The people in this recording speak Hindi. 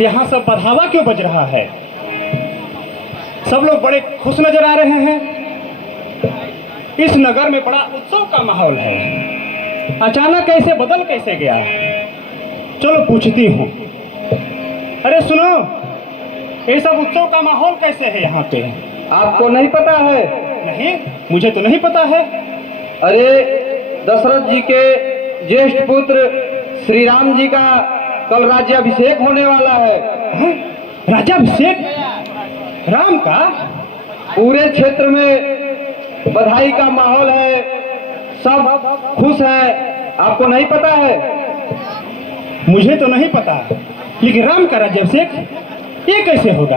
यहाँ सब बढ़ावा क्यों बज रहा है? सब लोग बड़े खुश नजर आ रहे हैं। इस नगर में बड़ा उत्सव का माहौल है। अचानक कैसे बदल कैसे गया? चलो पूछती हूँ। अरे सुनो, ये सब उत्सव का माहौल कैसे है यहाँ पे? आपको नहीं पता है? नहीं, मुझे तो नहीं पता है। अरे दशरथ जी के ज्येष्ठ पुत्र श्री राम जी का कल राज्याभिषेक होने वाला है। हाँ? राज्याभिषेक राम का? पूरे क्षेत्र में बधाई का माहौल है, सब खुश है। आपको नहीं पता है? मुझे तो नहीं पता, लेकिन राम का राज्याभिषेक ये कैसे होगा?